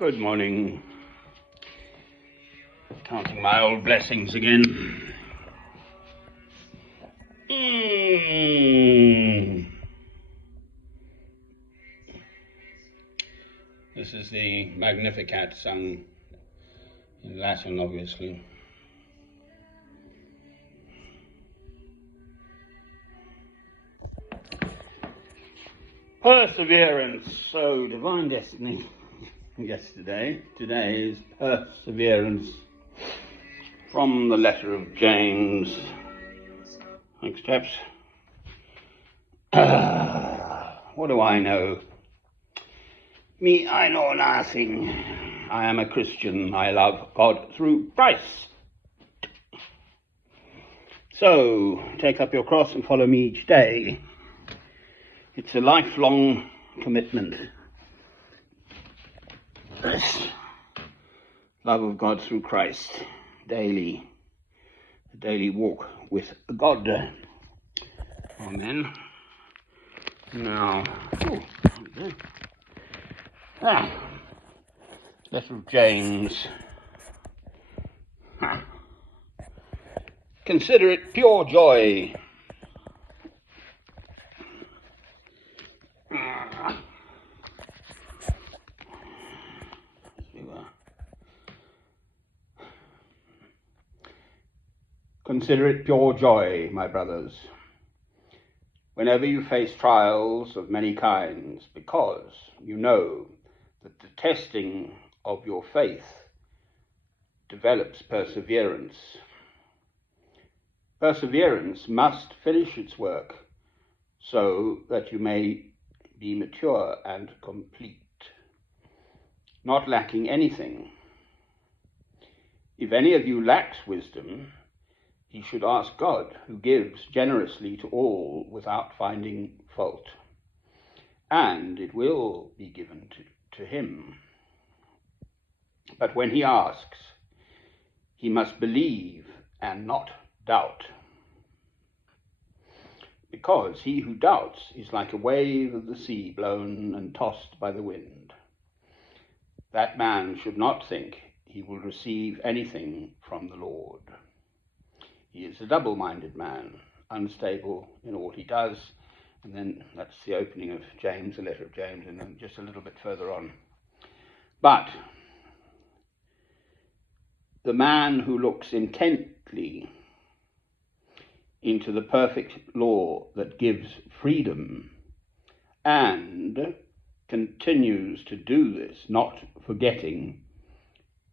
Good morning. Counting my old blessings again. This is the Magnificat sung in Latin, obviously. Perseverance, so divine destiny yesterday. Today is perseverance from the letter of James. Thanks, chaps. What do I know? Me, I know nothing. I am a Christian. I love God through Christ. So, take up your cross and follow me each day. It's a lifelong commitment. This love of God through Christ, daily, a daily walk with God. Amen. Now, letter of James. Consider it pure joy. Consider it pure joy, my brothers, whenever you face trials of many kinds, because you know that the testing of your faith develops perseverance. Perseverance must finish its work so that you may be mature and complete, not lacking anything. If any of you lacks wisdom, he should ask God, who gives generously to all without finding fault, and it will be given to him. But when he asks, he must believe and not doubt, because he who doubts is like a wave of the sea blown and tossed by the wind. That man should not think he will receive anything from the Lord. He is a double-minded man, unstable in all he does. And then that's the opening of James, the letter of James, and then just a little bit further on. But the man who looks intently into the perfect law that gives freedom and continues to do this, not forgetting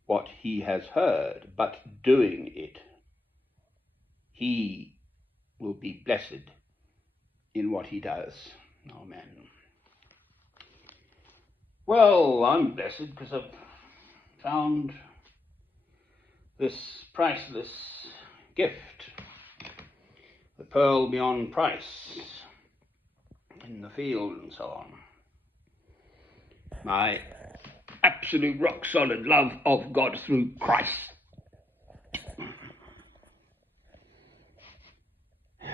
what he has heard, but doing it, he will be blessed in what he does. Amen. Well, I'm blessed because I've found this priceless gift, the pearl beyond price, in the field and so on. My absolute rock-solid love of God through Christ.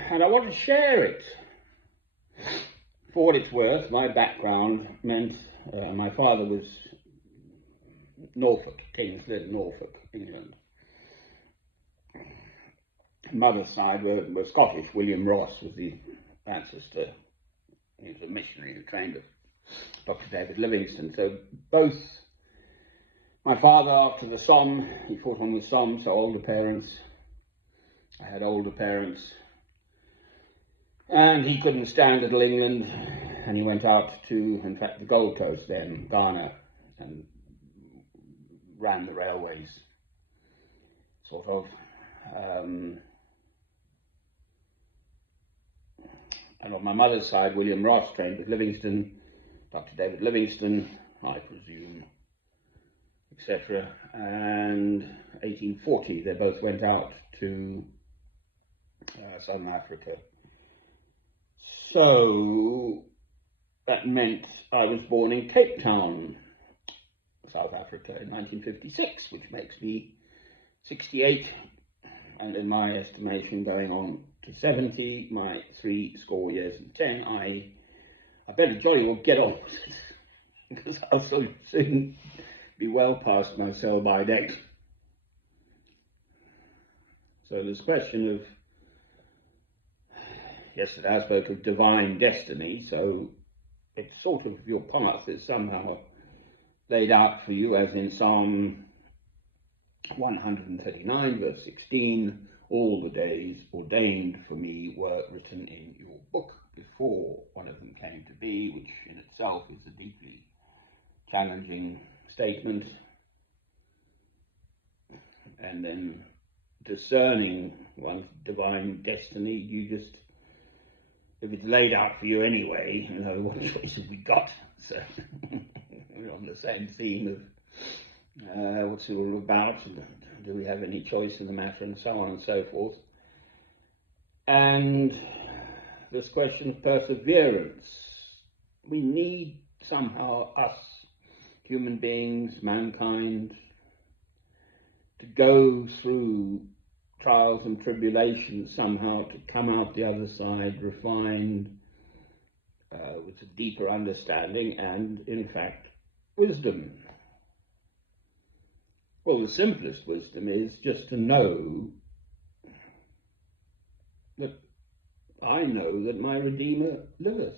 And I want to share it. For what it's worth, my background meant my father was Norfolk, King's Lynn, Norfolk, England. Mother's side were Scottish. William Ross was the ancestor. He was a missionary who trained with Dr. David Livingstone. So both my father, after the Somme, he fought on the Somme, so older parents. I had older parents. And he couldn't stand Little England, and he went out to, in fact, the Gold Coast then, Ghana, and ran the railways, sort of. And on my mother's side, William Ross trained with Livingstone, Dr. David Livingstone, I presume, etc. And 1840, they both went out to Southern Africa. So that meant I was born in Cape Town, South Africa, in 1956, which makes me 68, and in my estimation going on to 70, my 3 score years and 10, I better jolly well get on with it, because I'll so soon be well past my sell-by date. So this question of, yesterday I spoke of divine destiny, so it's sort of your path is somehow laid out for you, as in Psalm 139, verse 16, all the days ordained for me were written in your book before one of them came to be, which in itself is a deeply challenging statement. And then discerning one's divine destiny, you just, if it's laid out for you anyway, you know, what choice have we got? So we're on the same theme of what's it all about, do we have any choice in the matter, and so on and so forth. And this question of perseverance, we need somehow, us human beings, mankind, to go through trials and tribulations somehow to come out the other side refined, with a deeper understanding and, in fact, wisdom. Well, the simplest wisdom is just to know that I know that my Redeemer liveth.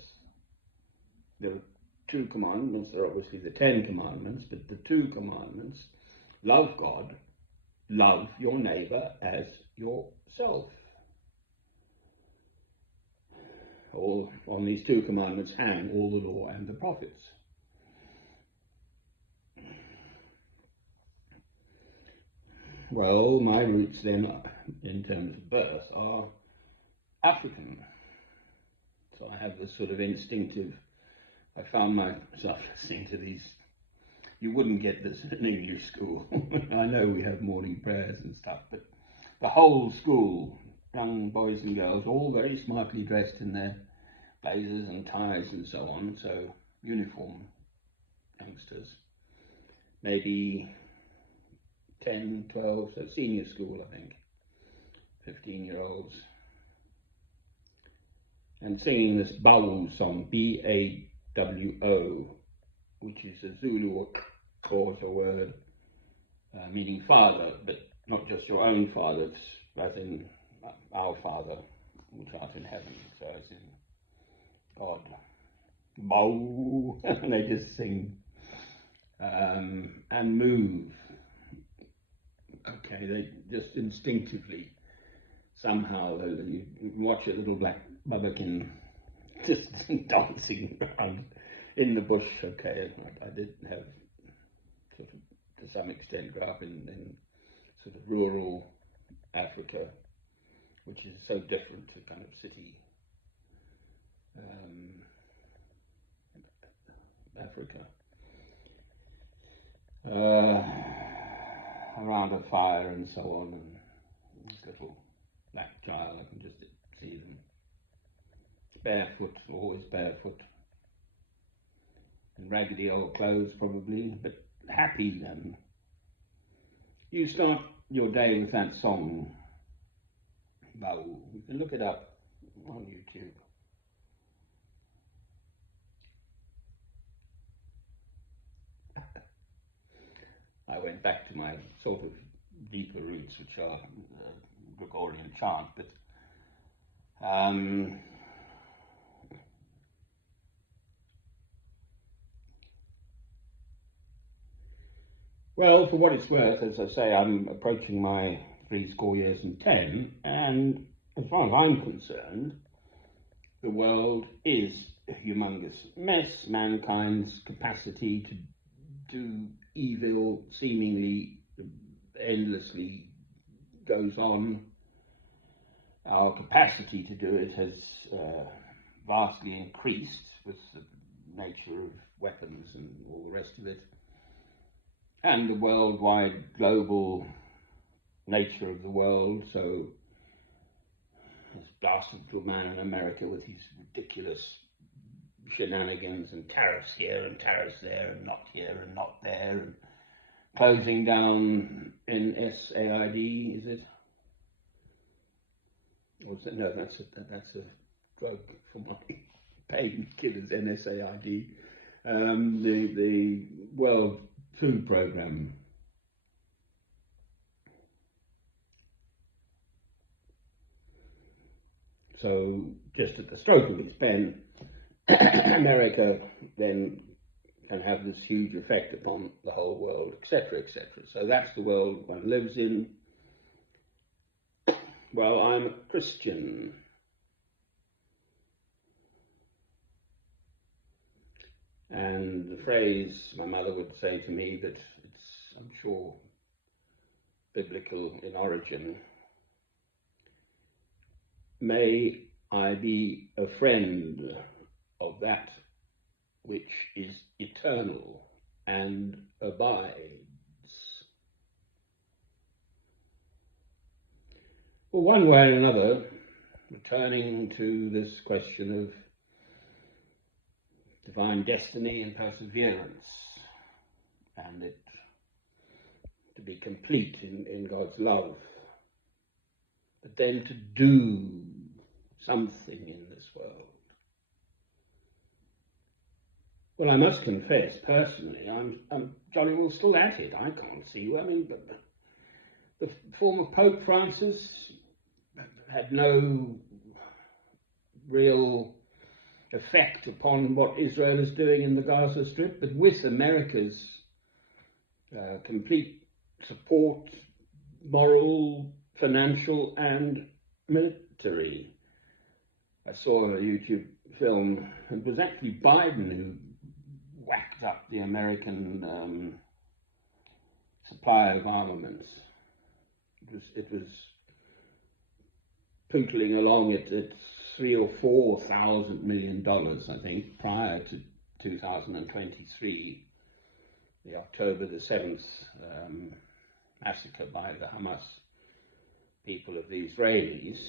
There are two commandments. There are obviously the 10 commandments, but the two commandments: love God, love your neighbour as yourself. All on these two commandments hang all the law and the prophets. Well, my roots then, in terms of birth, are African. So I have this sort of instinctive, I found myself listening to these, you wouldn't get this in English school. I know we have morning prayers and stuff, but the whole school, young boys and girls, all very smartly dressed in their blazers and ties and so on, so uniform youngsters, maybe 10, 12, so senior school, I think, 15-year-olds, and singing this Bawu song, B-A-W-O, which is a Zulu Xhosa word meaning father, but not just your own father, as in our Father, which art in heaven, so as in God. Bawu, and they just sing and move. Okay, they just instinctively, somehow, you watch a little black bubbkin just dancing around in the bush. Okay, I did have, sort of, to some extent, grew up in sort of rural Africa, which is so different to kind of city Africa. Around a fire and so on, and this little black child, I can just see them barefoot, always barefoot, in raggedy old clothes probably, but happy then. You start your day with that song, Bawu. You can look it up on YouTube. I went back to my sort of deeper roots, which are Gregorian chant, but well, for what it's worth, as I say, I'm approaching my 70 years and 10, and as far as I'm concerned, the world is a humongous mess. Mankind's capacity to do evil seemingly endlessly goes on. Our capacity to do it has vastly increased with the nature of weapons and all the rest of it, and the worldwide global nature of the world. So this blasted little man in America with his ridiculous shenanigans and tariffs here and tariffs there and not here and not there, and closing down NSAID, is it? Or is it? No, that's a drug for my painkillers, NSAID. The World food program. So just at the stroke of its pen, America then can have this huge effect upon the whole world, etc., etc. So that's the world one lives in. Well, I'm a Christian. And the phrase my mother would say to me that it's, I'm sure, biblical in origin. May I be a friend of that which is eternal and abides. Well, one way or another, returning to this question of divine destiny and perseverance, and it to be complete in God's love, but then to do something in this world. Well, I must confess, personally, I'm jolly well still at it. I can't see. I mean, but the former Pope Francis had no real effect upon what Israel is doing in the Gaza Strip, but with America's complete support, moral, financial, and military. I saw a YouTube film. It was actually Biden who whacked up the American supply of armaments. It was pootling along at $3,000 or $4,000 million, I think, prior to 2023, the October the 7th massacre by the Hamas people of the Israelis.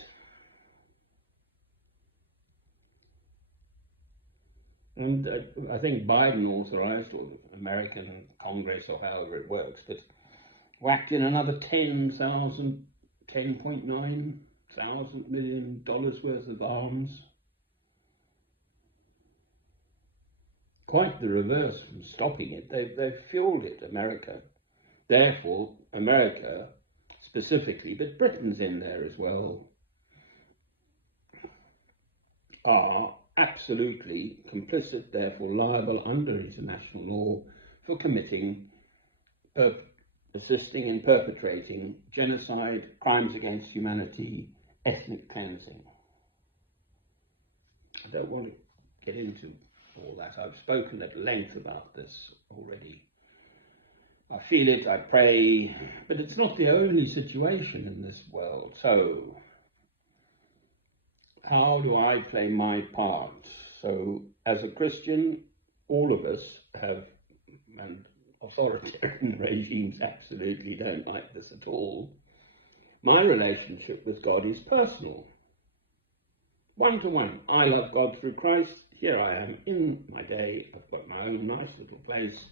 And I think Biden authorized, or the American Congress, or however it works, but whacked in another $10.9 million worth of arms. Quite the reverse from stopping it. They've fueled it, America. Therefore, America specifically, but Britain's in there as well, are absolutely complicit, therefore liable under international law for committing, assisting in perpetrating genocide, crimes against humanity, ethnic cleansing. I don't want to get into all that. I've spoken at length about this already. I feel it, I pray, but it's not the only situation in this world. So, how do I play my part? So, as a Christian, all of us have, and authoritarian regimes absolutely don't like this at all. My relationship with God is personal. One-to-one. I love God through Christ. Here I am in my day. I've got my own nice little place,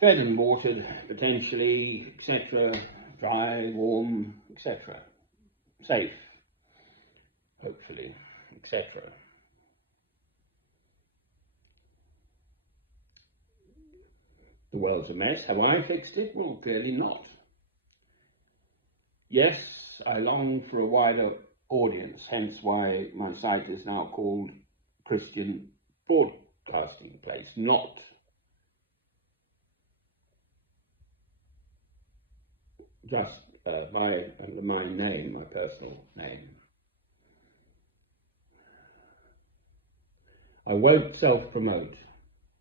fed and watered, potentially, etc., dry, warm, etc., safe, hopefully, etc. The world's a mess. Have I fixed it? Well, clearly not. Yes, I long for a wider audience, hence why my site is now called Christian Broadcasting Place, not just under my name, my personal name. I won't self-promote.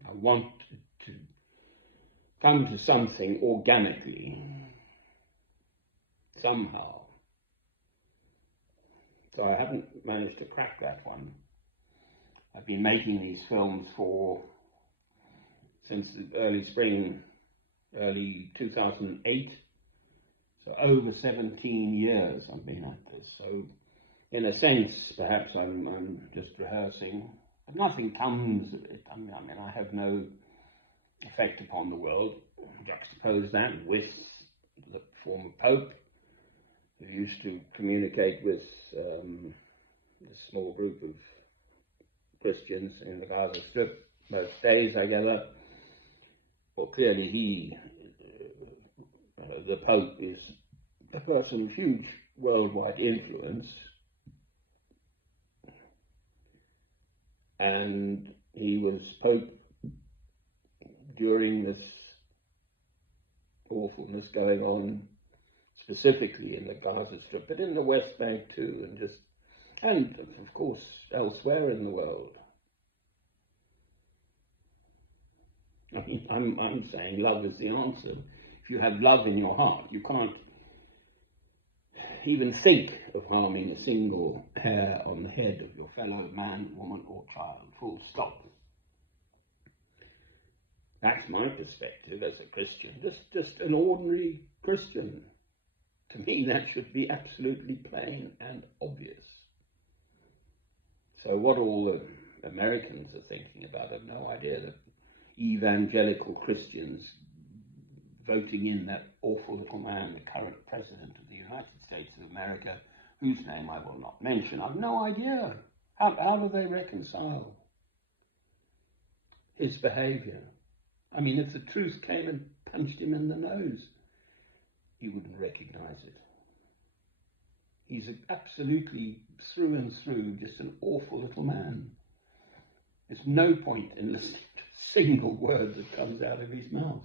I want to come to something organically, somehow. So I haven't managed to crack that one. I've been making these films since the early spring, early 2008. So over 17 years I've been at this. So in a sense, perhaps I'm just rehearsing. But nothing comes of it. I mean, I have no effect upon the world. Juxtapose that with the former Pope, who used to communicate with a small group of Christians in the Gaza Strip most days, I gather, for clearly the Pope is a person of huge worldwide influence, and he was Pope during this awfulness going on, specifically in the Gaza Strip, but in the West Bank too, and of course elsewhere in the world. I mean, I'm saying love is the answer. If you have love in your heart, you can't even think of harming a single hair on the head of your fellow man, woman, or child. Full stop. That's my perspective as a Christian, just an ordinary Christian. To me, that should be absolutely plain and obvious. So what all the Americans are thinking about, I have no idea. That evangelical Christians voting in that awful little man, the current president of the United States of America, whose name I will not mention, I have no idea. How do they reconcile his behavior? I mean, if the truth came and punched him in the nose, he wouldn't recognize it. He's absolutely, through and through, just an awful little man. There's no point in listening to a single word that comes out of his mouth.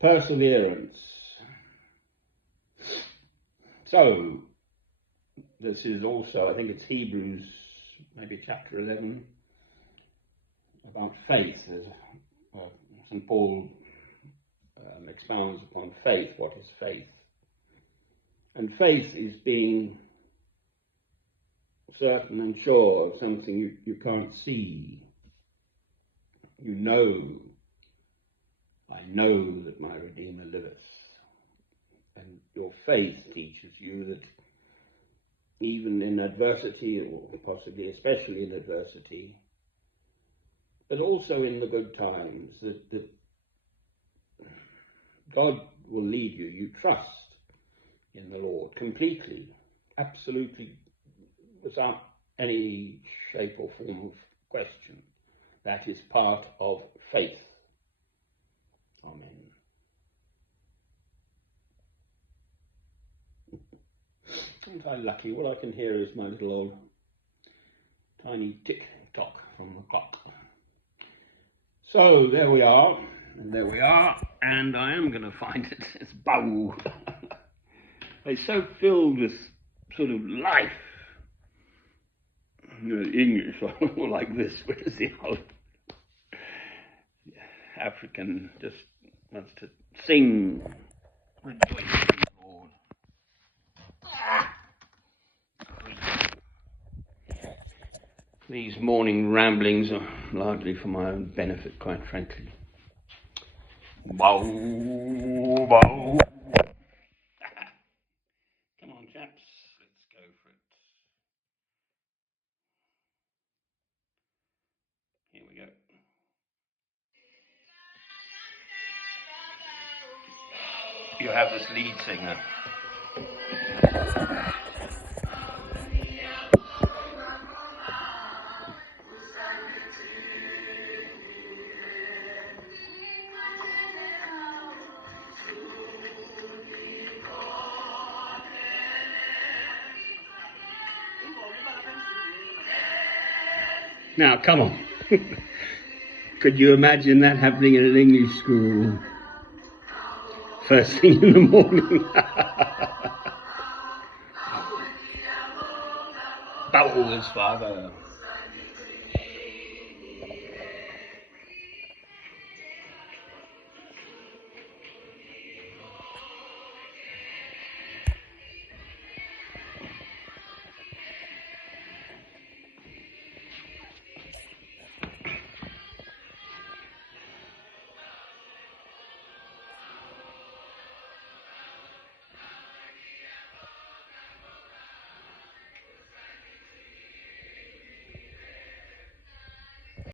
Perseverance. So, this is also, I think it's Hebrews, maybe chapter 11, about faith. St. Paul expounds upon faith. What is faith? And faith is being certain and sure of something you can't see. You know, I know that my Redeemer liveth. And your faith teaches you that even in adversity, or possibly especially in adversity, but also in the good times, that God will lead you. You trust in the Lord completely, absolutely, without any shape or form of question. That is part of faith. Amen. Aren't I lucky? All I can hear is my little old tiny tick-tock from the clock. So there we are, and I am going to find it. It's bow. It's so filled with sort of life. English, or like this, whereas the old African just wants to sing, rejoice in the Lord. These morning ramblings are largely for my own benefit, quite frankly. Bow, bow. Come on, chaps, let's go for it. Here we go. You have this lead singer. Now, come on. Could you imagine that happening in an English school? First thing in the morning. Bowels, Father.